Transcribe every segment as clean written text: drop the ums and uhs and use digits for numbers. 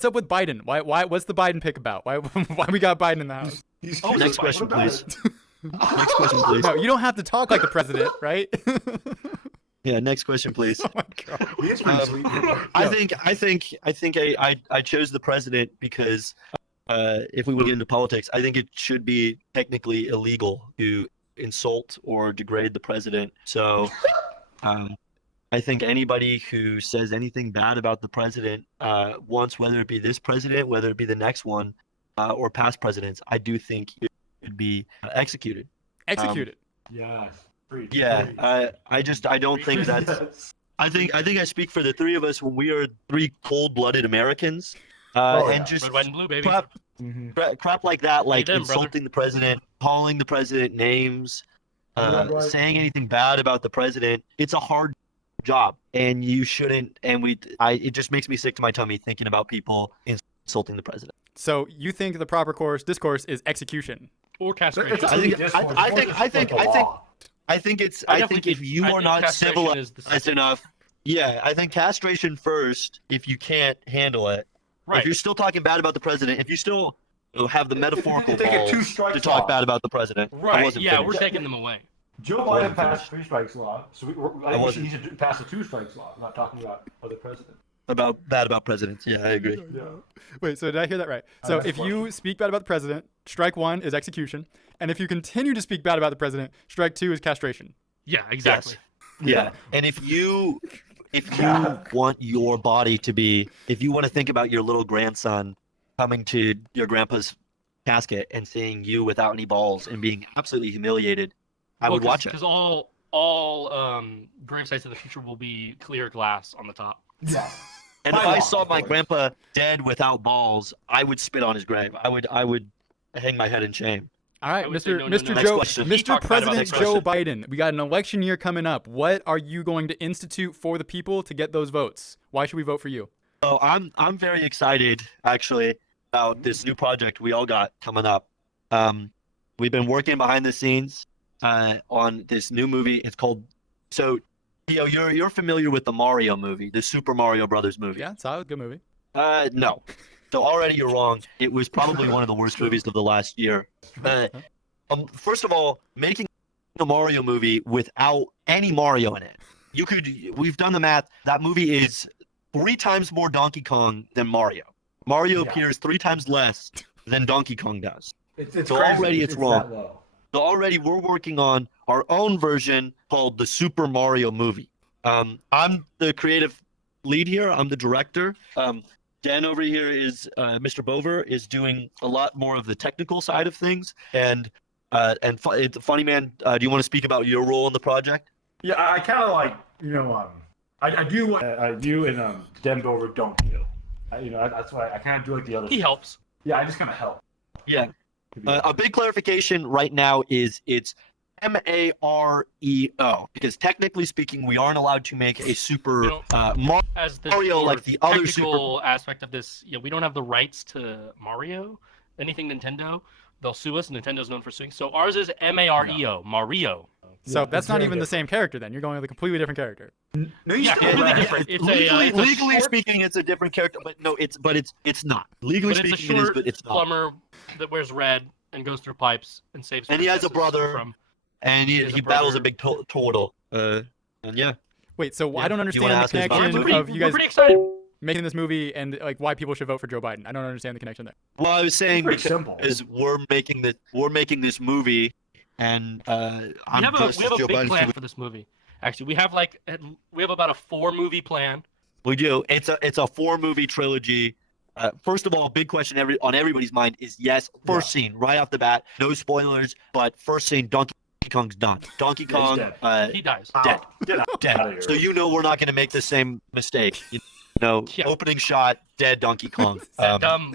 What's up with Biden? Why? What's the Biden pick about? Why we got Biden in the house? Next question, please. Next question, please. No, you don't have to talk like the president, right? Yeah, next question, please. Oh my God. I think I chose the president because if we would get into politics, I think it should be technically illegal to insult or degrade the president. So I think anybody who says anything bad about the president once, whether it be this president, whether it be the next one, or past presidents, I do think it should be executed. Executed. Yes. Yeah, I don't think that's. I think I speak for the three of us when we are three cold-blooded Americans, and just red, white, and blue, baby. crap like that, like them, insulting the president, calling the president names, saying anything bad about the president. It's a hard job, and you shouldn't. And it just makes me sick to my tummy thinking about people insulting the president. So you think the proper discourse is execution Or castration. I think if you are not civilized enough, I think castration first. If you can't handle it, if you're still talking bad about the president, if you still have the metaphorical balls to talk bad about the president, right? Yeah, we're taking them away. Joe Biden passed 3 strikes law, so he should pass a 2 strikes law. I'm not talking about other presidents. Bad about presidents. Yeah, I agree. Yeah. Wait, so did I hear that right? So if you speak bad about the president, strike 1 is execution, and if you continue to speak bad about the president, strike 2 is castration. Yeah, exactly. Yes. Yeah, and if you want your body to be, if you want to think about your little grandson coming to your grandpa's casket and seeing you without any balls and being absolutely humiliated, I would watch it. Because all grave sites in the future will be clear glass on the top. Yeah. And if I saw my grandpa dead without balls, I would spit on his grave. I would hang my head in shame. All right, Mr. Next President Joe Biden, we got an election year coming up. What are you going to institute for the people to get those votes? Why should we vote for you? Oh, I'm very excited actually about this new project we all got coming up. We've been working behind the scenes on this new movie. It's called you're familiar with the Mario movie, the Super Mario Brothers movie. Yeah, it's a good movie. No. So already you're wrong. It was probably one of the worst movies of the last year. First of all, making a Mario movie without any Mario in it. We've done the math. That movie is 3 times more Donkey Kong than Mario. Mario appears 3 times less than Donkey Kong does. So already it's wrong. So already we're working on our own version called the Super Mario movie. I'm the creative lead here. I'm the director. Dan over here is Mr. Bover is doing a lot more of the technical side of things. And Funny Man, do you want to speak about your role in the project? Yeah, I kind of like, I do what you and Dan Bover don't do. That's why I kind of do like the other. He helps. Yeah, I just kind of help. Yeah. A big clarification right now is it's Mareo, because technically speaking, we aren't allowed to make a Super Mario like the other Super aspect of this. Yeah, we don't have the rights to Mario. Anything Nintendo, they'll sue us. Nintendo's known for suing. So ours is Mareo, Mario. So that's not even the same character then. You're going with a completely different character. No, completely different. It's legally speaking, it's a different character, but no, it's not. Legally speaking, it is, but it's not. Plumber that wears red and goes through pipes and saves. And he has a brother. And he battles a big turtle. And yeah. Wait, so I don't understand the connection of you guys making this movie and like why people should vote for Joe Biden. I don't understand the connection there. Well, I was saying because we're making this movie, and we have a big plan for this movie. Actually, we have about a 4-movie plan. We do. It's a 4-movie trilogy. First of all, big question on everybody's mind is first scene right off the bat. No spoilers, but first scene, Donkey Kong's done. Donkey Kong, he dies. Dead. Dead. So we're not going to make the same mistake. Opening shot, dead Donkey Kong.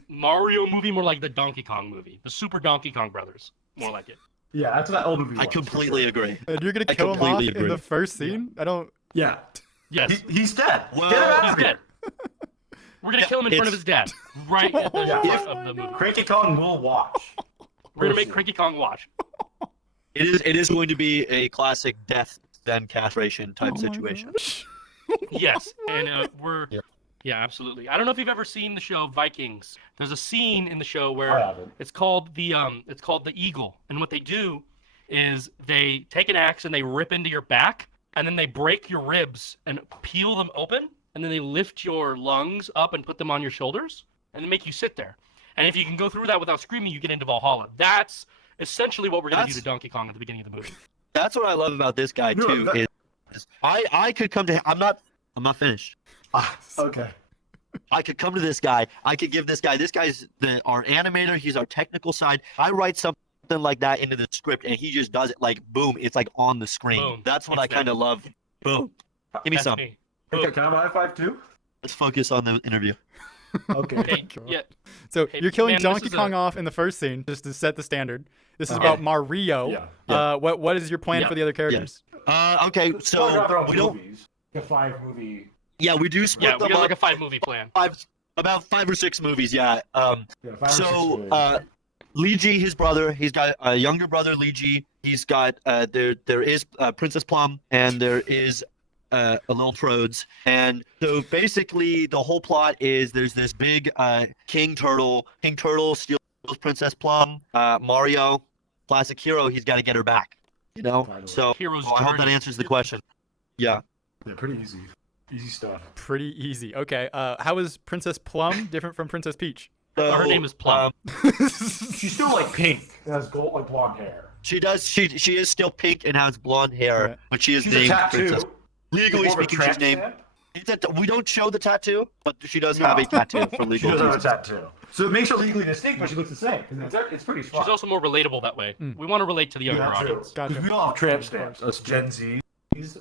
Mario movie, more like the Donkey Kong movie, the Super Donkey Kong Brothers, more like it. Yeah, that's what that old movie was. I completely agree. And you're gonna kill him off in the first scene? I don't. Yeah. Yes. He's dead. Well, Get him out of he's here. dead. We're gonna kill him in front of his dad, right at the start of the movie. Cranky Kong will watch. We're gonna make Cranky Kong watch. It is going to be a classic death then castration type situation. Yes, and we're Yeah, absolutely. I don't know if you've ever seen the show Vikings. There's a scene in the show I where haven't. it's called the eagle, and what they do is they take an axe and they rip into your back, and then they break your ribs and peel them open, and then they lift your lungs up and put them on your shoulders, and they make you sit there. And if you can go through that without screaming, you get into Valhalla. That's essentially what we're gonna do to Donkey Kong at the beginning of the movie. That's what I love about this guy too. Is I could come to. I'm not finished. Okay. I could come to this guy. I could give this guy. This guy's our animator. He's our technical side. I write something like that into the script, and he just does it like boom. It's like on the screen. Boom. That's what I kind of love. Boom. Give me That's some. me. Okay, can I have a high five too? Let's focus on the interview. Okay. Hey, yeah. So Hey, you're killing man, this Donkey is Kong off in the first scene just to set the standard. This is Uh-huh. about Mario. Yeah. What is your plan Yeah. for the other characters? Okay, Talk so about their own we don't. movies. The 5 movie. Yeah, we do Yeah, split we them got like up. a 5-movie plan. About 5 or 6 movies. Yeah. Yeah, 5 or 6 So, movies. Li Ji, his brother, he's got a younger brother, Li Ji. He's got there is Princess Plum, and there is a little Troads. And so basically, the whole plot is there's this big King Turtle. King Turtle steals Princess Plum. Mario, classic hero, he's got to get her back. You know. Totally. So Hero's I hope that journey. answers the question. Yeah. Yeah, pretty easy. Easy stuff. Pretty easy. Okay. How is Princess Plum different from Princess Peach? So, Her name is Plum. She's still like pink. It has gold, like blonde hair. She does. She is still pink and has blonde hair, Right. but she is She's a named tattoo. Princess. Legally More of a speaking, tramp she's named. stamp? We don't show the tattoo, but she does have a tattoo for She legal does have a reasons. tattoo. So it makes her legally distinct, but she looks the same. It's pretty smart. She's also more relatable that way. We want to relate to the younger Yeah, true. audience. Gotcha. Because we all have tramp stamps. Us Gen Z.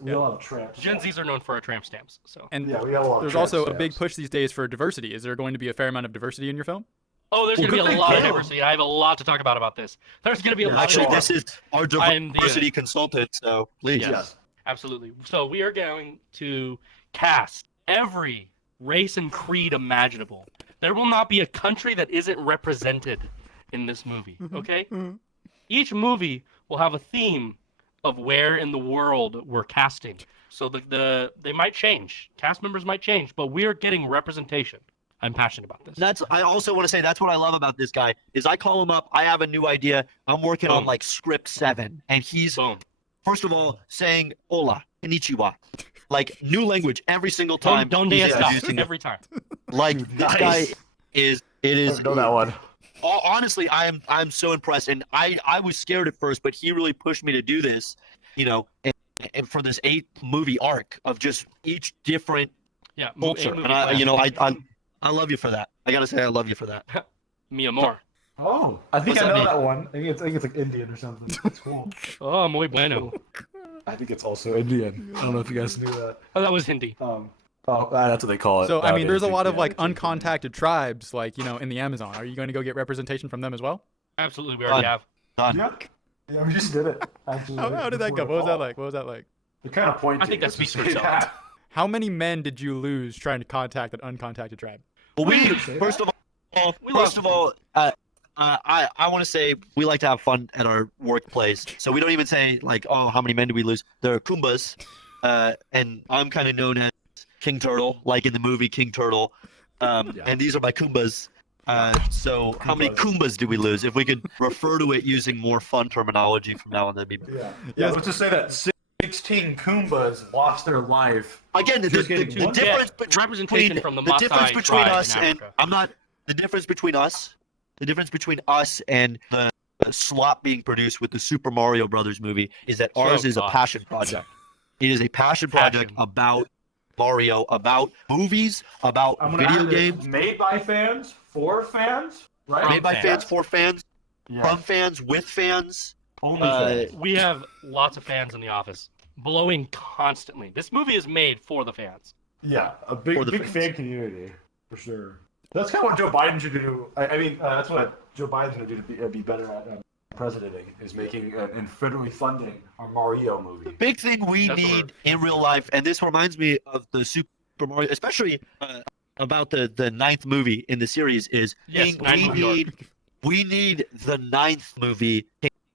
We all have tramp Gen stamps. Zs are known for our tramp stamps. So. And Yeah, we all have there's tramp also a stamps. big push these days for diversity. Is there going to be a fair amount of diversity in your film? Oh, there's Well, going to be good a lot of thing. diversity. I have a lot to talk about this. There's going to be a lot Actually, of this is our I'm the- diversity consultant, so please. Yes. Yes. Absolutely. So we are going to cast every race and creed imaginable. There will not be a country that isn't represented in this movie. Okay? Each movie will have a theme of where in the world we're casting. So they might change. Cast members might change, but we are getting representation. I'm passionate about this. I also want to say that's what I love about this guy is I call him up. I have a new idea. I'm working on Boom. like script 7, and he's Boom. first of all saying "Hola, konnichiwa," like new language every single time. Donde he's estás? introducing it. Every time. Like this guy Nice. is. It I is. don't know that one. Honestly, I'm so impressed, and I was scared at first, but he really pushed me to do this, you know, and for this 8-movie arc of just each different Yeah. culture, movie and I, plan. you know, I love you for that. I gotta say, I love you for that. Mi amor. Oh, I think What's I that know mean? that one. I think it's like Indian or something. It's cool. Oh, muy bueno. I think it's also Indian. I don't know if you guys knew that. Oh, that was Hindi. That's what they call it. So I mean, there's a nowadays. lot of Yeah, like it's like- uncontacted tribes, like in the Amazon. Are you going to go get representation from them as well? Absolutely, we already have. Done. Yeah. Yeah, we just did it. Actually, How did that go? What was that like? What was that like? The kind of point. I think that speaks for itself. How many men did you lose trying to contact an uncontacted tribe? Well, say first of all, We love I want to say we like to have fun at our workplace, so we don't even say like, oh, how many men do we lose? There are Kumbas, and I'm kind of known as King Turtle, like in the movie King Turtle, and these are my Kumbas. So how many Kumbas do we lose? If we could refer to it using more fun terminology from now on, that'd be. Yeah. Yes. Let's just say that 16 Kumbas lost their life. Again, the Just getting difference get between representation from the the difference Maasai between tribe us in and Africa. the difference between us and the slop being produced with the Super Mario Brothers movie is that ours is a God. passion project. It is a passion project about Mario, about movies, about I'm gonna video add this. games, Made by fans, for fans, right? made by fans. fans, for fans, Yeah. from fans, with fans. Only uh, fans. We have lots of fans in the office, blowing constantly. This movie is made for the fans. Yeah, a For the big fans. fan community, for sure. That's kind of what Joe Biden should do. I mean, that's what Joe Biden's going to do to be better at presidenting, is making and federally funding a Mario movie. Big thing we That's the need word. in real life, and this reminds me of the Super Mario, especially about the 9th movie in the series, is Yes, ninth movie. we need the 9th movie,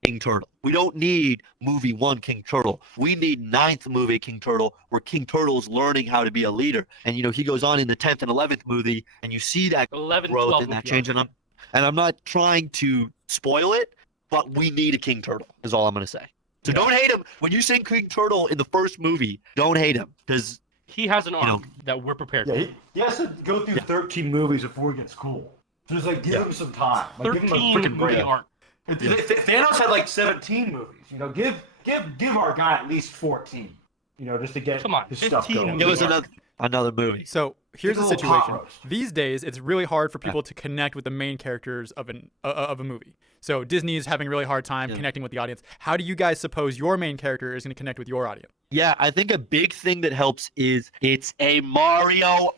King Turtle. We don't need movie 1 King Turtle. We need 9th movie King Turtle, where King Turtle's learning how to be a leader. And he goes on in the 10th and 11th movie, and you see that 11, growth 12 and that movie change. arc. And I'm not trying to spoil it, but we need a King Turtle, is all I'm going to say. So don't hate him. When you say King Turtle in the first movie, don't hate him, because He has an arc that we're prepared Yeah, for. he has to go through 13 movies before he gets cool. So just like give him some time. Like, give him a 13 freaking movie break. arc. Thanos had like 17 movies. Give our guy at least 14. Just to get Come on, his stuff 15 going. give us arc. another movie. So here's the Give a little pot situation. roast. These days, it's really hard for people to connect with the main characters of a movie. So Disney is having a really hard time connecting with the audience. How do you guys suppose your main character is going to connect with your audience? Yeah, I think a big thing that helps is it's a Mario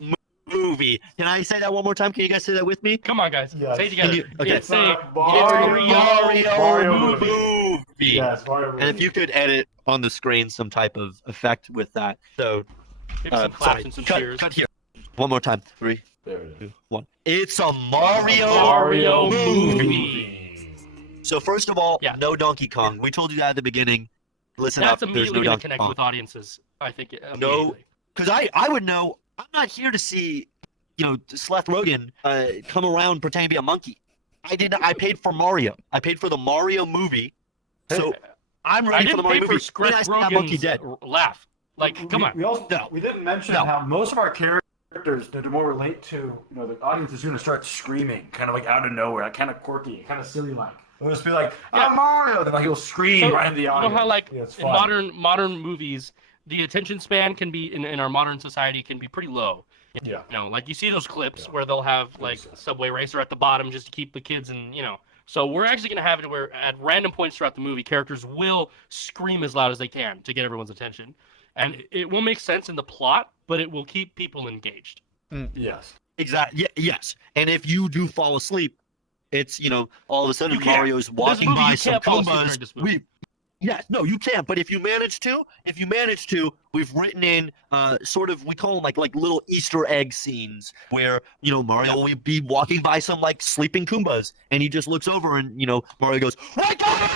movie. Can I say that one more time? Can you guys say that with me? Come on, guys. Yes. Say it together. Okay. It's a Mario movie. Yes, Mario movie. And if you could edit on the screen some type of effect with that. So, Give some claps and some cheers. cut here. One more time. 3, There it is. 2, 1. It's a Mario movie. So first of all, Yeah. no Donkey Kong. We told you that at the beginning. Listen That's up. There's immediately no going Donkey to connect Kong. with audiences, I think. No. Immediately. Because I would know. I'm not here to see, Seth Rogen come around pretending to be a monkey. I paid for Mario. I paid for the Mario movie. So I'm I ready for didn't the pay Mario for movie. When I see that monkey dead. laugh. Like, come on. We didn't mention how most of our characters to more relate to, the audience is going to start screaming, kind of like out of nowhere, like kind of quirky, kind of silly like. They'll just be like, Yeah. Mario! Then he'll scream So, right in the You audience. know how, like, Yeah, it's in fun. modern movies, the attention span can be, in our modern society, can be pretty low. Yeah. Like you see those clips where they'll have like Subway Racer at the bottom just to keep the kids and So we're actually gonna have it where at random points throughout the movie, characters will scream as loud as they can to get everyone's attention, and it won't make sense in the plot, but it will keep people engaged. Yes. Exactly. Yes. And if you do fall asleep, it's all of a sudden You can't. Mario's This walking movie, by you some can't fall asleep during Goombas. this movie. No, you can't. But if you manage to, we've written in sort of, we call them like little Easter egg scenes where Mario will be walking by some like sleeping Goombas, and he just looks over and Mario goes, "Wake up!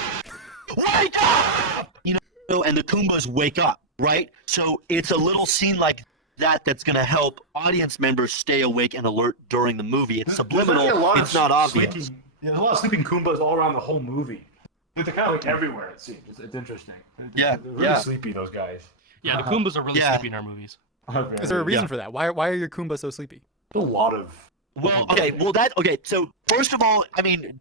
Wake up!" And the Goombas wake up, right? So it's a little scene like that's gonna help audience members stay awake and alert during the movie. It's subliminal. It's not obvious. There's a lot of sleeping Goombas all around the whole movie. They're kind of like everywhere, it seems. It's interesting. Yeah, They're really yeah. sleepy, those guys. Yeah, the Goombas are really Yeah. sleepy in our movies. Is there a reason for that? Why are your Goombas so sleepy? A lot of... So first of all, I mean,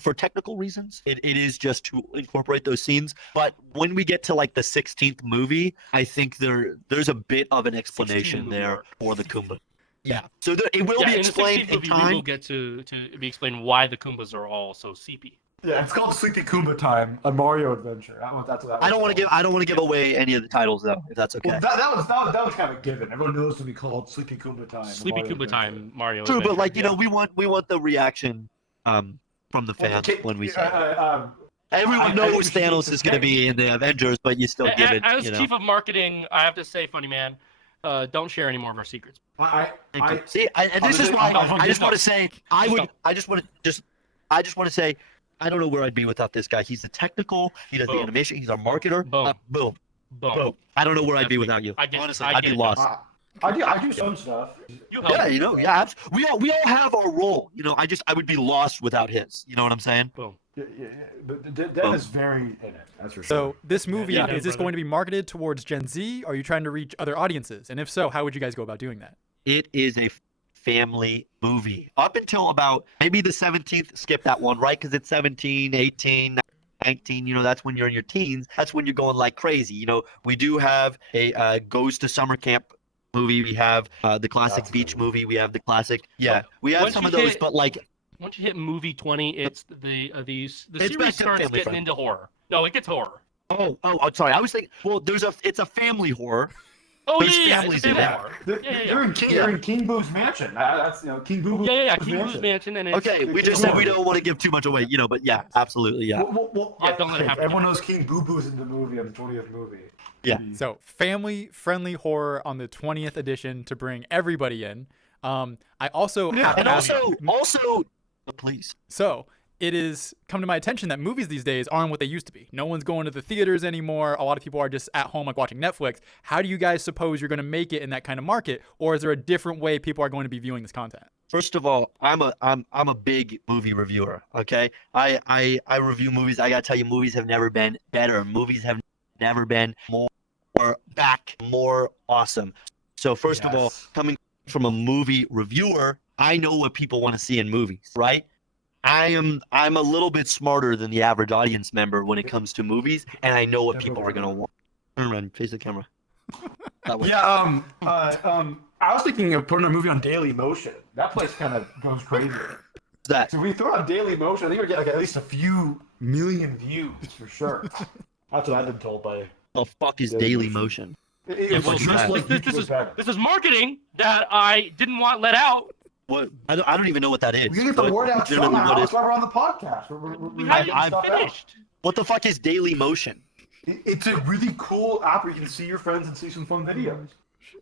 for technical reasons, it is just to incorporate those scenes. But when we get to like the 16th movie, I think there's a bit of an explanation 16th there movie. for the Goomba. Yeah. So it will be in the explained 16th in movie, we time. will get to be explained why the Goombas are all so sleepy. Yeah, it's called Sleepy Goomba Time, a Mario adventure. That's what that I don't want was to give away any of the titles though, if that's okay. Well, that was kind of a given. Everyone knows it's to be called Sleepy Goomba Time. a Sleepy Mario Goomba adventure. Time, Mario. True, but Adventure. like we want the reaction from the fans when we say it. Everyone I knows think we should Thanos is going to be in the Avengers, but you still give it. As chief of marketing, I have to say, funny man, don't share any more of our secrets. And this is why I just want to say I just want to say I don't know where I'd be without this guy. He's the technical. He does the Boom. animation. He's our marketer. Boom. Boom. Boom. I don't know where I'd That's be me. without you. I get it. Honestly, I I'd get be it. lost. I do some stuff. You help. Yeah, we all have our role. I would be lost without his. You know what I'm saying? Boom. Yeah. But Dev is very in it. That's for sure. So this movie, Yeah, is this brother. going to be marketed towards Gen Z? Or are you trying to reach other audiences? And if so, how would you guys go about doing that? It is a family movie. Up until about maybe the 17th, skip that one, right? Because it's 17, 18, 19, that's when you're in your teens. That's when you're going like crazy. We do have a goes to summer camp movie. We have the classic That's beach good. movie. We have the classic. Yeah, we have Once some you of those, hit- but like Once you hit movie 20, it's the It's series back to starts family getting friendly. into horror. No, it gets horror. oh, sorry. I was thinking. Well, it's a family horror. Oh There's yeah, families it's in family that. horror. They're Yeah. in King Boo's mansion. That's King Boo. Yeah. King Boo's mansion, and it's Okay, we just said we don't want to give too much away, but yeah, absolutely, yeah. Yeah, don't let it happen. Everyone knows King Boo Boo's in the movie on the 20th movie. Yeah. So family-friendly horror on the 20th edition to bring everybody in. I also have And to ask, also, please. so it is come to my attention that movies these days aren't what they used to be. No one's going to the theaters anymore. A lot of people are just at home, like watching Netflix. How do you guys suppose you're going to make it in that kind of market, or is there a different way people are going to be viewing this content? First of all, I'm a big movie reviewer. Okay, I review movies. I gotta tell you, movies have never been better. Movies have never been more awesome. So first of all, coming from a movie reviewer, I know what people want to see in movies, right? I'm a little bit smarter than the average audience member when it comes to movies, and I know what people are gonna want. Turn around, face the camera. Yeah. I was thinking of putting a movie on Daily Motion. That place kind of goes crazy. That. So if we throw it on Daily Motion, I think we'll get like at least a few million views for sure. That's what I've been told by. The fuck is Daily Motion? This is marketing that I didn't want let out. What? I don't even know what that is. We get the word out somehow. That's why we're on the podcast. We haven't finished. What the fuck is Daily Motion? It's a really cool app where you can see your friends and see some fun videos.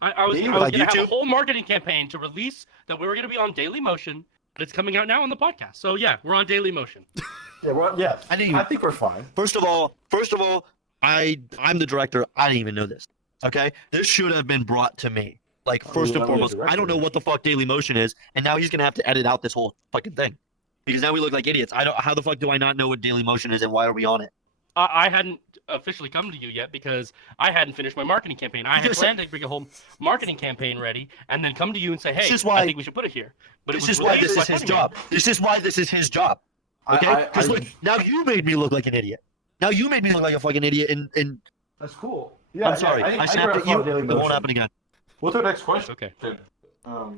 I was going to have a whole marketing campaign to release that we were going to be on Daily Motion, but it's coming out now on the podcast. So yeah, we're on Daily Motion. Yeah, I think we're fine. First of all, I'm the director. I didn't even know this. Okay, this should have been brought to me. Like first and foremost, I don't know what the fuck Daily Motion is, and now he's gonna have to edit out this whole fucking thing because now we look like idiots. How the fuck do I not know what Daily Motion is and why are we on it? I hadn't officially come to you yet because I hadn't finished my marketing campaign. I had planned to bring a whole marketing campaign ready and then come to you and say, hey, I think we should put it here. But this is why this is his job. This is why this is his job. Okay? Because look, now you made me look like an idiot. Now you made me look like a fucking idiot and that's cool. Yeah, I'm sorry. I snapped at you. It won't happen again. What's our next question? Okay.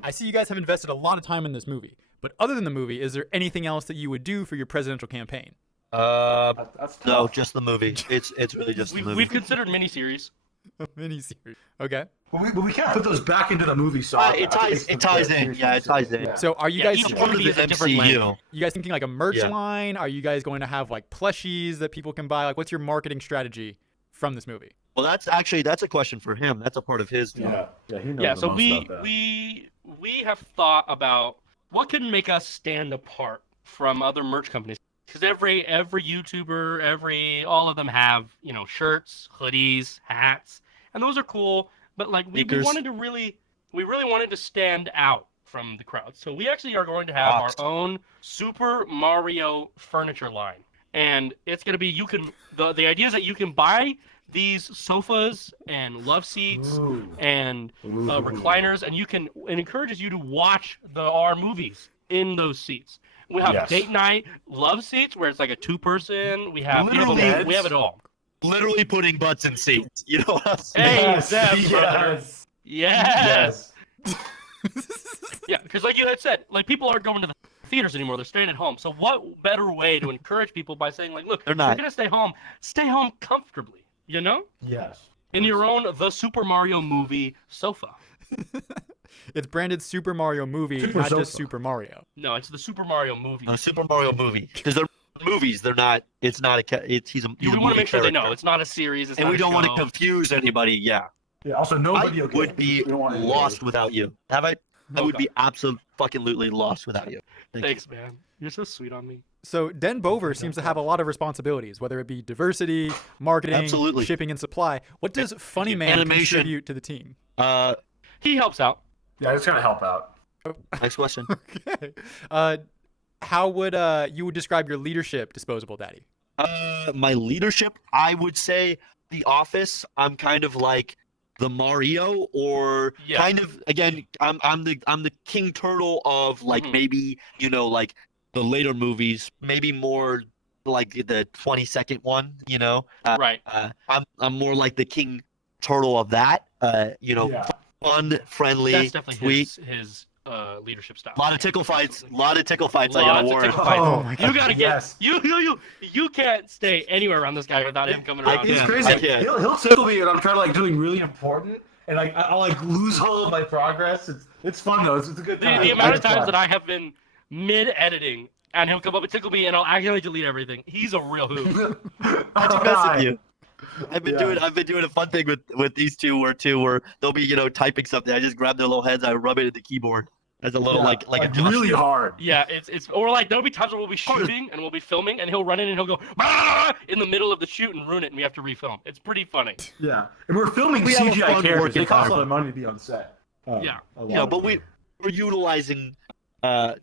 I see you guys have invested a lot of time in this movie, but other than the movie, is there anything else that you would do for your presidential campaign? No, just the movie. It's really just the movie. We've considered miniseries. A miniseries. Okay. But we can't put those back into the movie song. It ties in. Yeah, it ties in. So are you guys each movie is a different length. You guys thinking like a merch line? Are you guys going to have like plushies that people can buy? Like what's your marketing strategy from this movie? Well, that's a question for him. That's a part of his job. Yeah, he knows. Yeah, so we have thought about what can make us stand apart from other merch companies. Because every YouTuber, all of them have, shirts, hoodies, hats, and those are cool. But like we really wanted to stand out from the crowd. So we actually are going to have our own Super Mario furniture line, and it's going to be the idea is that you can buy these sofas and love seats and recliners, and it encourages you to watch our movies in those seats. We have date night love seats where it's like a 2-person. We have we have it all. Literally putting butts in seats. You know what I'm saying? Hey, yes. Yeah, because like you had said, like people aren't going to the theaters anymore. They're staying at home. So what better way to encourage people by saying like, look, you're gonna stay home comfortably. Yes. In your own The Super Mario Movie sofa. It's branded Super Mario Movie, not just Super Mario. No, it's the Super Mario Movie. The Super Mario Movie. Because they're movies. They're not. It's not a. He's a. We want to make sure they know it's not a series. And we don't want to confuse anybody. Yeah. Yeah. Also, nobody would be lost without you. I would be absolutely lost without you. Thanks, man. You're so sweet on me. So Den Bover seems to have a lot of responsibilities, whether it be diversity, marketing, shipping, and supply. What does Funny Man contribute to the team? He helps out. Yeah, it's gonna help out. Next question. Okay. How would you describe your leadership, Disposable Daddy? My leadership, I would say The Office. I'm kind of like the Mario, or kind of again. I'm the King Turtle of like maybe like the later movies, maybe more like the 20-second one. Right. I'm more like the King Turtle of that. Fun, friendly, that's definitely sweet. His leadership style. A lot of tickle fights. I gotta warn. Oh my God. You gotta get you can't stay anywhere around this guy without him coming around. It's crazy. He'll tickle me and I'm trying to like doing really important and like I'll like lose all of my progress. It's fun though. It's a good time. The amount of times that I have been mid-editing and he'll come up and tickle me and I'll accidentally delete everything. He's a real hoot. I'm messing you. I've been doing a fun thing with these two where they'll be typing something. I just grab their little heads, I rub it at the keyboard, as a little like a really hard. Yeah, it's or like there'll be times where we'll be shooting and we'll be filming and he'll run in and he'll go "Ah!" in the middle of the shoot and ruin it and we have to refilm. It's pretty funny. Yeah, and we're filming We have a CGI fun characters. working They cost a lot environment. of money to be on set. Yeah. But we're utilizing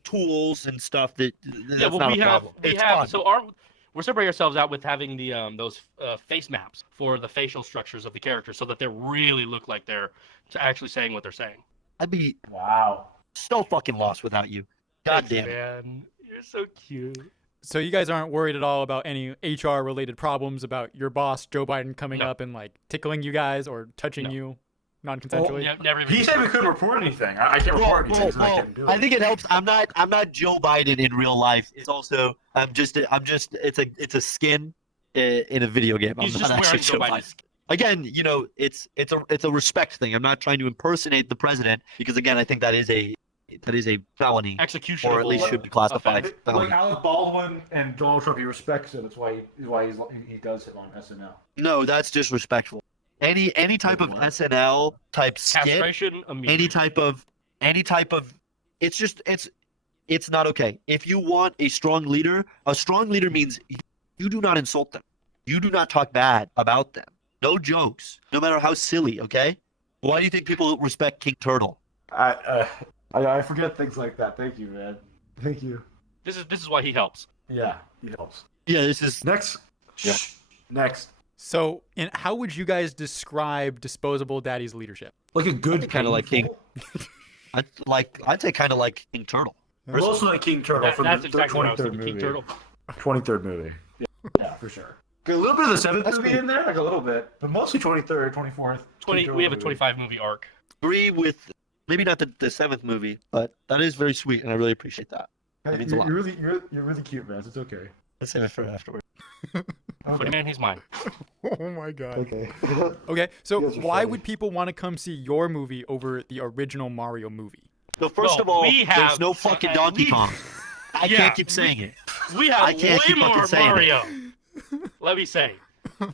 tools and stuff that's Yeah, well, not we a have problem. so we're separating ourselves out with having the those face maps for the facial structures of the characters so that they really look like they're actually saying what they're saying. I'd be Wow. so fucking lost without you. God Thanks, damn it. man. You're so cute. So you guys aren't worried at all about any HR related problems about your boss Joe Biden coming No. up and like tickling you guys or touching No. you non-consensually? Never even. He said we couldn't report anything. I can't report anything, so I can't do it. I think it helps. I'm not Joe Biden in real life. It's also it's a skin in a video game. He's I'm just not wearing actually Joe Joe Biden. Biden's. Again, it's a respect thing. I'm not trying to impersonate the president because again, I think that is a felony, Execution. or at least should be classified Like felony. Alec Baldwin and Donald Trump, he respects him. That's why he does it on SNL. No, that's disrespectful. Any type of What? SNL type skit, Castration immediately. any type of it's not okay. If you want a strong leader means you do not insult them. You do not talk bad about them. No jokes, no matter how silly, okay? Why do you think people respect King Turtle? I forget things like that. Thank you, man. Thank you. This is why he helps. Yeah, he helps. Yeah, this is Next. Yeah. Next. So, how would you guys describe Disposable Daddy's leadership? Like a good Kinda like painful- I'd say kind of like King Turtle. Mostly like King Turtle from That's the exactly what I was 23rd thinking. movie. King Turtle. 23rd movie. Yeah, for sure. A little bit of the 7th That's movie pretty- in there, like a little bit, but mostly 23rd, 24th. We have a 25 movie arc. Agree with maybe not the seventh movie, but that is very sweet, and I really appreciate that. That means a lot. You're really cute, man. It's okay. Let's save it for afterward. Footy man, he's mine. Oh my god. Okay. Okay, so You guys are why funny. would people want to come see your movie over the original Mario movie? So first Well, of all, we there's have no fucking at Donkey least- Kong. I Yeah, can't keep saying it. We have I can't way keep fucking more saying it. Mario. Let me say.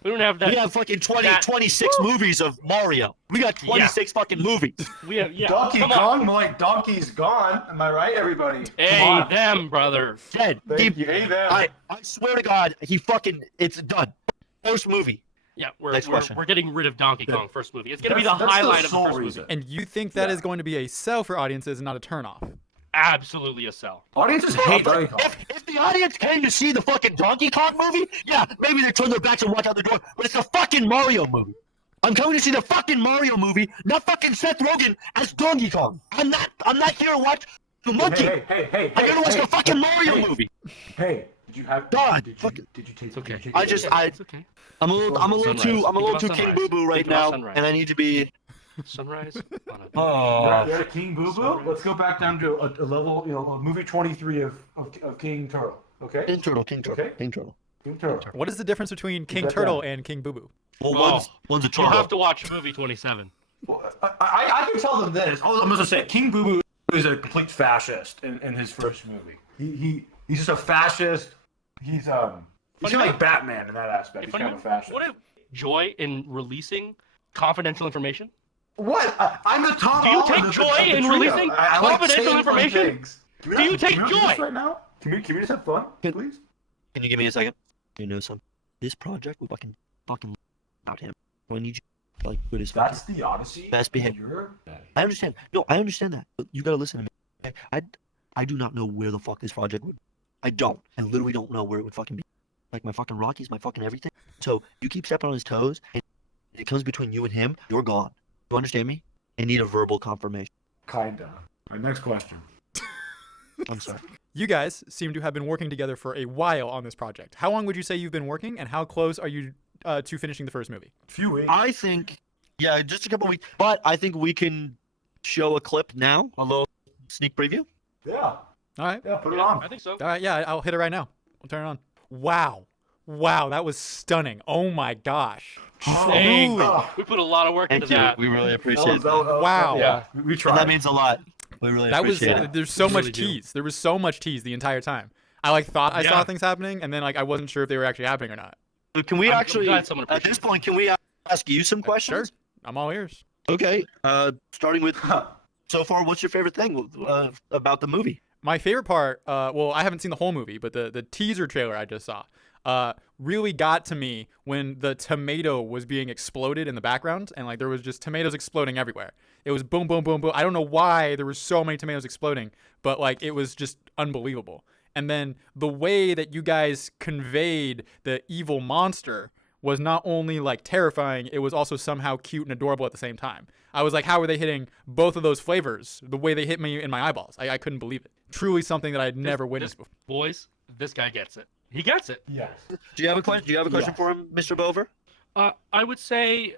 We don't have that. We have fucking 26 Woo! movies of Mario. We got 26 fucking movies. We have Donkey come on. Kong, more like Donkey's gone. Am I right, everybody? Hey, Come on. them, brother. Dead. Thank you. Hey, there. I swear to God, it's done. First movie. Yeah, Next question. we're getting rid of Donkey Yeah. Kong first movie. It's gonna be the That's the highlight of the sole first reason. movie. And you think that Yeah. is going to be a sell for audiences and not a turnoff? Absolutely a sell. Audiences hate Donkey Kong. If the audience came to see the fucking Donkey Kong movie, yeah, maybe they turn their backs and walk out the door, but it's a fucking Mario movie. I'm coming to see the fucking Mario movie, not fucking Seth Rogen as Donkey Kong. I'm not here to watch the monkey. Hey. I'm gonna watch the fucking Mario movie. Hey, did you have? God, Did fuck you take? It's okay. Did you take- It's okay. I'm a little Sunrise. too Think about King Sunrise. Boo Boo right Think about now, Sunrise. and I need to be. Sunrise. on a- Oh, You're at King Boo Boo. Let's go back down to a level, a movie 23 of King Turtle. Okay. King Turtle, King Turtle, Okay. King Turtle. King Turtle. What is the difference between King that Turtle down. and King Boo Boo? Well, Oh. one's a You'll have turtle. to watch movie 27. Well, I can tell them this. Oh, I'm gonna say King Boo Boo is a complete fascist in his first movie. He's just a fascist. He's kind of like Batman in that aspect. He's kind of a fascist. What if joy in releasing confidential information? What? I'm the top. Do you almond take of the- joy of the in trio. releasing I like confidential saying fun information? things. Can we Do you not- take can we not do this joy? right now? Can we just have fun, please? Can you give me a second? You know something? This project, we fucking about him. So I need you to, like, put his fucking. That's the Odyssey. Best behavior. You're... I understand. No, I understand that. But you gotta listen to me. I do not know where the fuck this project would. I don't. I literally don't know where it would fucking be. Like my fucking Rockies, my fucking everything. So you keep stepping on his toes, and it comes between you and him. You're gone. You understand me? I need a verbal confirmation. Kinda. All right, next question. I'm sorry. You guys seem to have been working together for a while on this project. How long would you say you've been working, and how close are you to finishing the first movie? Few weeks. I think, yeah, just a couple weeks. But I think we can show a clip now, a little sneak preview. Yeah. All right. Yeah, put it Yeah, on. I think so. All right, yeah, I'll hit it right now. I'll turn it on. Wow, that was stunning. Oh my gosh. Dang. Truly. We put a lot of work into Thank you. that. We really appreciate it. Wow. Yeah, we tried. And that means a lot. We really That was appreciate it. there's so We much really do. tease. There was so much tease the entire time. I thought I saw Yeah. things happening, and then I wasn't sure if they were actually happening or not. So can we I'm actually, glad someone at this point, can we ask you some questions? Sure, I'm all ears. Okay. Starting with so far, what's your favorite thing about the movie? My favorite part, well, I haven't seen the whole movie, but the teaser trailer I just saw really got to me when the tomato was being exploded in the background, and like there was just tomatoes exploding everywhere. It was boom, boom, boom, boom. I don't know why there were so many tomatoes exploding, but like it was just unbelievable. And then the way that you guys conveyed the evil monster was not only like terrifying, it was also somehow cute and adorable at the same time. I was like, how are they hitting both of those flavors the way they hit me in my eyeballs? I couldn't believe it. Truly something that I'd never witnessed before. Boys, this guy gets it. He gets it. Yes. Do you have a question? Yes. For him, Mr. Bover? I would say,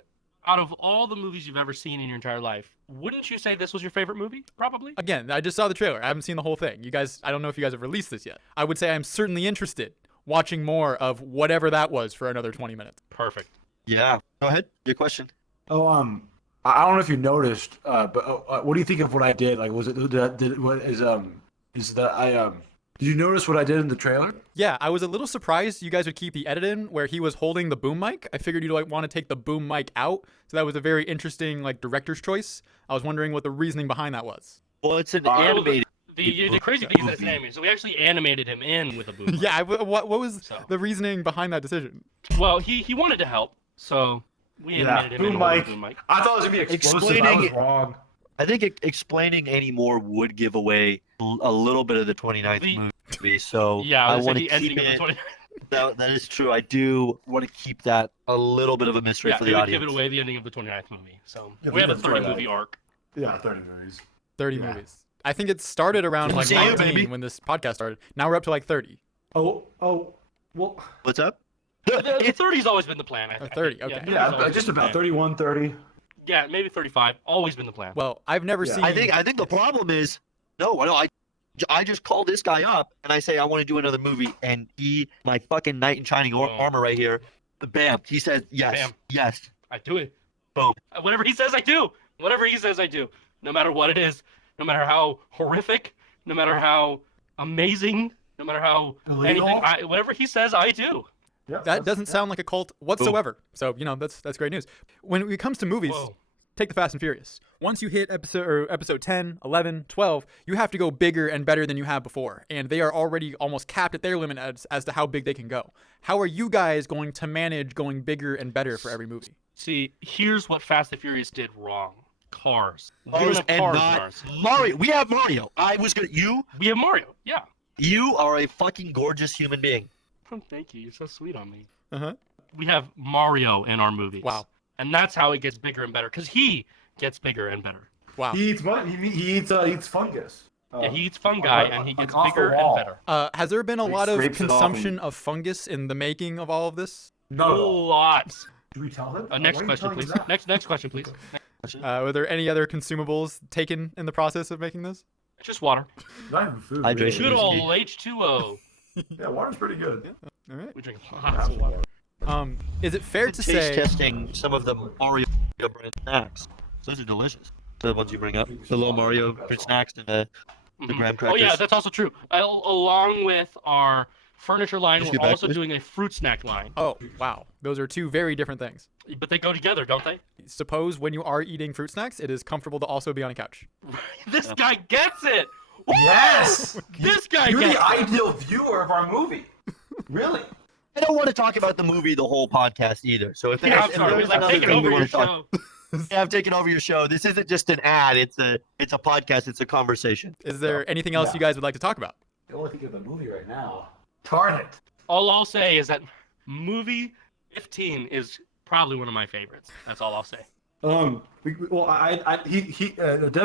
out of all the movies you've ever seen in your entire life, wouldn't you say this was your favorite movie? Probably. Again, I just saw the trailer. I haven't seen the whole thing. You guys, I don't know if you guys have released this yet. I would say I'm certainly interested watching more of whatever that was for another 20 minutes. Perfect. Yeah. Go ahead. Your question. Oh, I don't know if you noticed, but what do you think of what I did? Like, did you notice what I did in the trailer? Yeah, I was a little surprised you guys would keep the edit in where he was holding the boom mic. I figured you'd like want to take the boom mic out. So that was a very interesting like director's choice. I was wondering what the reasoning behind that was. Well, it's an animated. The crazy thing is that it's an animated, so we actually animated him in with a boom. Yeah, what was the reasoning behind that decision? Well, he wanted to help, so we animated him in with a boom mic. I thought it was gonna be explosive. I was wrong. I think explaining any more would give away a little bit of the 29th movie. So Yeah, I want to the keep ending it. of the 29th. That is true. I do want to keep that a little bit of a mystery Yeah, for it the would audience. give it away the ending of the 29th movie. So Yeah, we have a that's 30 right. movie arc. Yeah, 30 movies. 30 Yeah. movies. I think it started around like See you, 19 baby. when this podcast started. Now we're up to like 30. Oh, well, What's up? The 30's always been the plan. I think. 30, okay. 30's yeah, always been just the about plan. 31, 30. Yeah, maybe 35. Always been the plan. Well, I've never Yeah. seen. I think the problem is I just call this guy up and I say I want to do another movie, and my fucking knight in shining armor right here, bam, he says yes, Bam. yes. I do it. Boom. Whatever he says, I do. Whatever he says, I do. No matter what it is, no matter how horrific, no matter how amazing, no matter how Illegal? anything, whatever he says, I do. Yeah, That doesn't sound like a cult whatsoever. So, that's great news. When it comes to movies, Whoa. take the Fast and Furious. Once you hit episode 10, 11, 12, you have to go bigger and better than you have before. And they are already almost capped at their limit as to how big they can go. How are you guys going to manage going bigger and better for every movie? See, here's what Fast and Furious did wrong. Cars. We don't Cars have and cars, not Mars. Mario. We have Mario. We have Mario. Yeah. You are a fucking gorgeous human being. Oh, thank you. You're so sweet on me. Uh-huh. We have Mario in our movies. Wow. And that's how it gets bigger and better, because he gets bigger and better. Wow. He eats what? He eats fungus. Yeah, he eats fungi, and he gets off the bigger and wall. better. Has there been a Like, lot of scrapes it off consumption of fungus in the making of all of this? No. Lots. Should we tell him? Next Why are you question, telling please. him that? Next question, please. Were there any other consumables taken in the process of making this? Just water. Not even food. Hydration. really. Good old H2O. Yeah, water's pretty good. All right. We drink lots of water. Is it fair to Taste say testing some of the Mario brand snacks. Those are delicious. The ones you bring up, the little Mario snacks and the graham Oh yeah, crackers. that's also true. Along with our furniture line, Just we're get back, also please. doing a fruit snack line. Oh, wow. Those are two very different things. But they go together, don't they? Suppose when you are eating fruit snacks, it is comfortable to also be on a couch. This guy gets it. Woo! Yes. This guy You're gets the it. ideal viewer of our movie. Really? I don't want to talk about the movie the whole podcast either. So if Yeah, there's, I'm if sorry. there's We're like another taking thing over we your want to talk, show. yeah, I've taken over your show. This isn't just an ad. It's a podcast. It's a conversation. Is there anything else yeah. you guys would like to talk about? I only think of the movie right now. Darn it. All I'll say is that movie 15 is probably one of my favorites. That's all I'll say. Den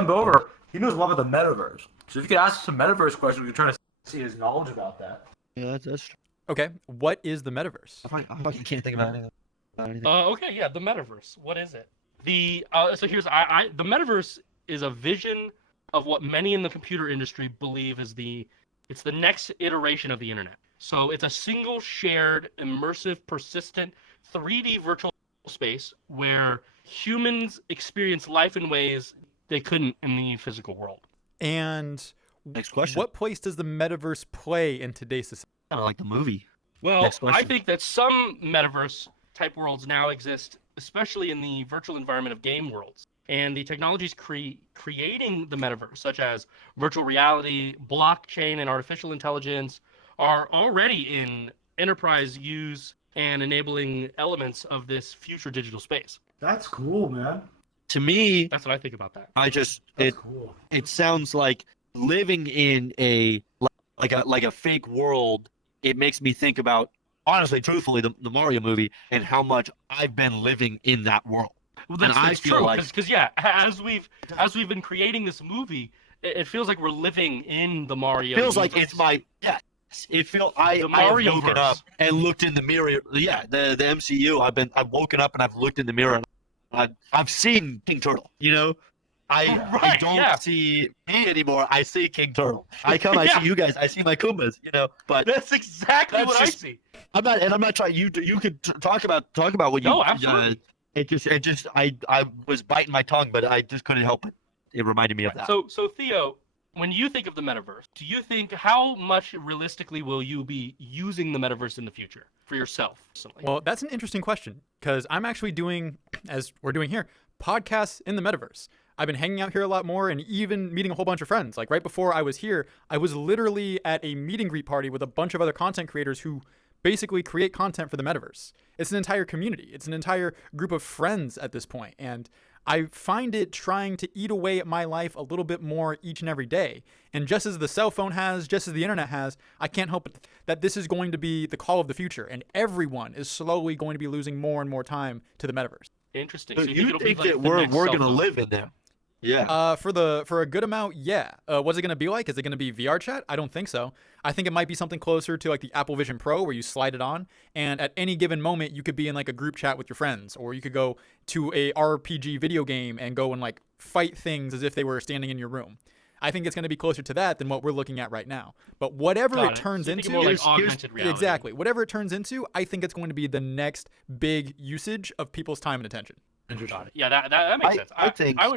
Bover, he knows a lot about the metaverse. So if you could ask some metaverse questions, we can try to see his knowledge about that. Yeah, that's true. Okay, what is the metaverse? I fucking can't think about anything. Okay, yeah, the metaverse. What is it? The the metaverse is a vision of what many in the computer industry believe is it's the next iteration of the internet. So it's a single shared, immersive, persistent 3D virtual space where humans experience life in ways they couldn't in the physical world. And Next question. what place does the metaverse play in today's society? Kind of like the movie. Well, Next I question. think that some metaverse type worlds now exist, especially in the virtual environment of game worlds. and the technologies creating the metaverse, such as virtual reality, blockchain, and artificial intelligence, are already in enterprise use and enabling elements of this future digital space. That's cool, man. To me, That's what I think about that. That's cool. it sounds like living in a fake world. It makes me think about, honestly, truthfully, the Mario movie and how much I've been living in that world. Well, And I that's feel true, like- because yeah, as we've been creating this movie, it feels like we're living in the Mario. Feels like universe. it's my It feels I The have Mario woken verse. up and looked in the mirror. Yeah, the MCU. I've woken up and I've looked in the mirror and I've seen King Turtle. You know, I Right, don't yeah. see me anymore. I see King Turtle. I come. I Yeah. see you guys. I see my Kumbas. You know, but That's exactly That's what just- I see. I'm not trying. You could talk about what you. No, absolutely. It just I was biting my tongue, but I just couldn't help it. It reminded me of that. So Theo, when you think of the metaverse, do you think how much realistically will you be using the metaverse in the future for yourself? Well, that's an interesting question because I'm actually doing, as we're doing here, podcasts in the metaverse. I've been hanging out here a lot more and even meeting a whole bunch of friends. Like right before I was here, I was literally at a meet and greet party with a bunch of other content creators who basically create content for the metaverse. It's an entire community. It's an entire group of friends at this point. And I find it trying to eat away at my life a little bit more each and every day. And just as the cell phone has, just as the internet has, I can't help it that this is going to be the call of the future. And everyone is slowly going to be losing more and more time to the metaverse. Interesting. So So you it'll think be like that the we're next gonna cell phone. live in there? Yeah. For a good amount, yeah. What's it gonna be like? Is it gonna be VR chat? I don't think so. I think it might be something closer to like the Apple Vision Pro, where you slide it on, and at any given moment you could be in like a group chat with your friends, or you could go to a RPG video game and go and like fight things as if they were standing in your room. I think it's gonna be closer to that than what we're looking at right now. But whatever Got it turns So you think into, more like here's- augmented reality. exactly, whatever it turns into, I think it's going to be the next big usage of people's time and attention. Interesting. Got it. Yeah, that makes sense. I think- I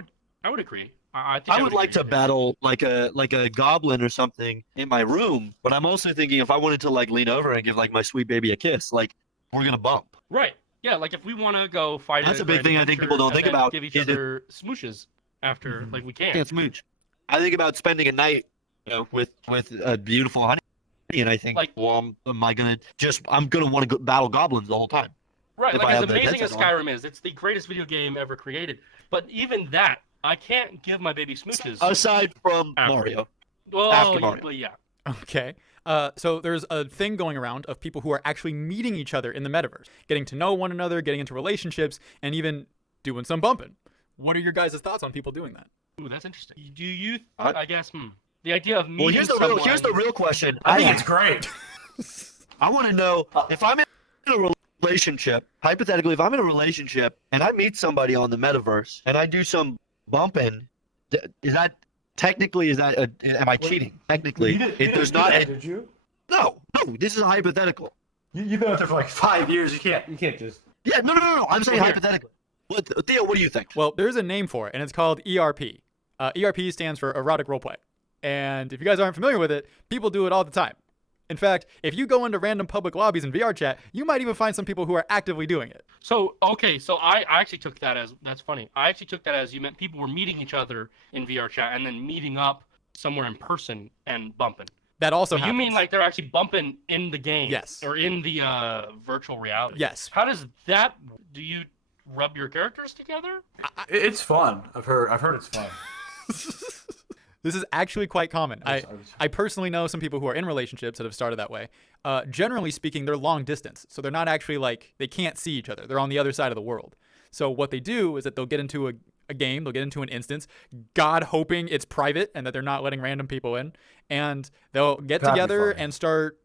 would agree. I think I would like agree. to battle like a goblin or something in my room, but I'm also thinking if I wanted to like lean over and give like my sweet baby a kiss, like we're gonna bump. Right. Yeah, like if we want to go fight. That's a big grand thing I think people adventure don't think and then about Give each is it- other smooshes after, like we can. Can't smooch. I think about spending a night, you know, with a beautiful honey, and I think, Like- well, I'm gonna want to battle goblins the whole time. Right, if like I as have the amazing as headset on. Skyrim is, it's the greatest video game ever created. But even that, I can't give my baby smooches. Aside from After. Mario, Well, after yeah, Mario. well, yeah. Okay. So there's a thing going around of people who are actually meeting each other in the metaverse, getting to know one another, getting into relationships, and even doing some bumping. What are your guys' thoughts on people doing that? Ooh, that's interesting. Do you? I- I guess. The idea of meeting well, here's the real question. I think it's great. I want to know if I'm in a relationship, hypothetically, if I'm in a relationship and I meet somebody on the metaverse and I do some bumping, is that technically, am I cheating? Technically, there's not. Did you? No, this is a hypothetical. You've been out there for like 5 years. You can't just. Yeah, no. I'm saying Well, here. hypothetically. Theo, what do you think? Well, there's a name for it, and it's called ERP. ERP stands for Erotic Role Play. And if you guys aren't familiar with it, people do it all the time. In fact, if you go into random public lobbies in VR chat, you might even find some people who are actively doing it. So okay, so I actually took that as that's funny. I actually took that as you meant people were meeting each other in VR chat and then meeting up somewhere in person and bumping. That also So you happens. mean like they're actually bumping in the game? Yes. Or in the virtual reality? Yes. How does that? Do you rub your characters together? It's fun. I've heard it's fun. This is actually quite common. I was- I personally know some people who are in relationships that have started that way. Generally speaking, they're long distance. So they're not actually like, they can't see each other. They're on the other side of the world. So what they do is that they'll get into a game, they'll get into an instance, God hoping it's private and that they're not letting random people in. And they'll get That'd be together funny. and start,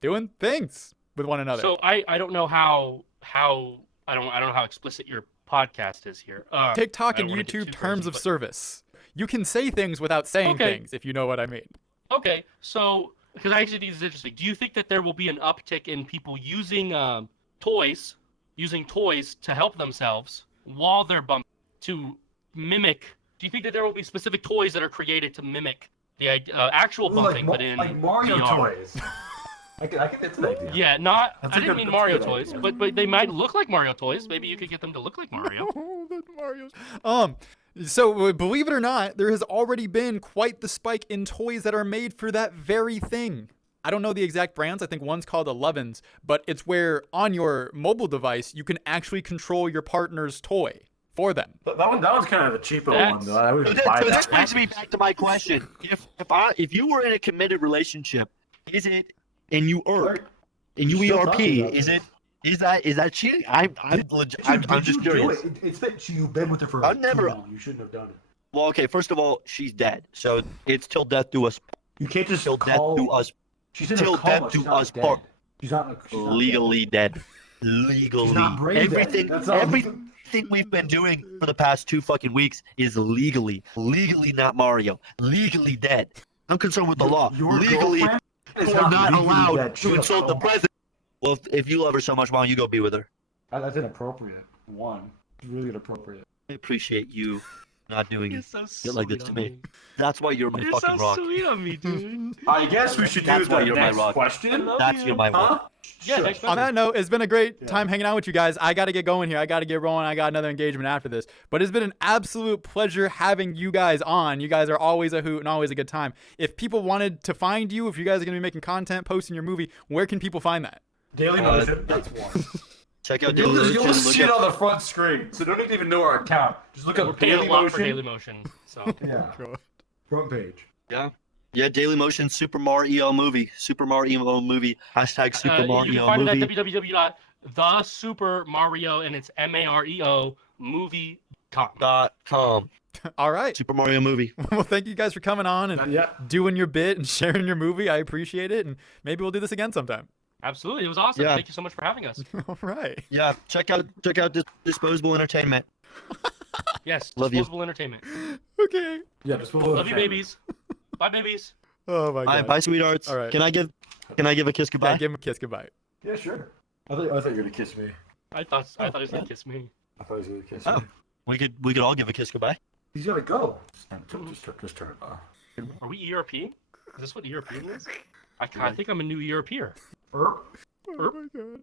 doing things with one another. So I don't know how I don't know how explicit your podcast is here. TikTok I and don't wanna get YouTube too terms crazy, of but- service. You can say things without saying Okay. things, if you know what I mean. Okay, so because I actually think this is interesting. Do you think that there will be an uptick in people using toys to help themselves while they're bumping to mimic? Do you think that there will be specific toys that are created to mimic the actual bumping, but in like Mario VR? toys. I think that's an idea. Yeah, not. That's I a didn't good- mean that's a Mario good toys, idea. but they might look like Mario toys. Maybe you could get them to look like Mario. Mario's. So believe it or not, there has already been quite the spike in toys that are made for that very thing. I don't know the exact brands. I think one's called Elevens, but it's where on your mobile device you can actually control your partner's toy for them. That one's kind of the cheaper one, though. I would So buy this that. brings me back to my question: if you were in a committed relationship, is it and you ERP and you Still ERP, talking about is that cheating? I'm just curious. It's that you've been with her for I've never- too long. You shouldn't have done it. Well, okay. First of all, she's dead, so it's till death do us. You can't just Till death call. do us. She's in till a coma. death She's do not us dead. part. She's not Legally dead. Legally. She's not brain dead. Everything. That's all. Everything we've been doing for the past 2 fucking weeks is legally not Mario. Legally dead. I'm concerned with the law. Your Legally, girlfriend is you are not legally allowed dead. to She's insult the a- president. Well, if you love her so much, why don't you go be with her? That's inappropriate. One. It's really inappropriate. I appreciate you not doing You're it. so Get like this sweet to on me. That's why you're my You're fucking so rock. sweet on me, dude. I guess we should do That's why the you're my next rock. question. That's you're my Huh? rock. Yeah, Sure. next On that note, it's been a great time hanging out with you guys. I got to get going here. I got to get rolling. I got another engagement after this. But it's been an absolute pleasure having you guys on. You guys are always a hoot and always a good time. If people wanted to find you, if you guys are going to be making content, posting your movie, where can people find that? Daily Motion. That's one. Check out You'll Daily just Motion. see it on the front screen, so don't even know our account. Just look We're up paying a Daily lot for Daily Motion. Motion. So Yeah, front page. Yeah, Daily Motion Super Mario movie. Super Mario movie. Hashtag Super you can Mario find it movie. at www.thesupermario and it's MAREO movie.com. .com. All right. Super Mario movie. Well, thank you guys for coming on and Yeah. doing your bit and sharing your movie. I appreciate it. And maybe we'll do this again sometime. Absolutely, it was awesome. Yeah. Thank you so much for having us. All right. Yeah, check out Disposable Entertainment. Yes, Love you. disposable entertainment. Okay. Yeah, just Love you, babies. Bye, babies. Oh my Bye, god. bye, sweethearts. All right. Can I give a kiss Yeah, goodbye? give him a kiss goodbye. Yeah, sure. I thought you were gonna kiss me. I thought he was gonna kiss me. I thought he was gonna kiss Oh. me. We could all give a kiss goodbye. He's gotta go. Just turn it off. Are we ERP? Is this what ERP is? I think I'm a new ERPer. Erp. Oh my god.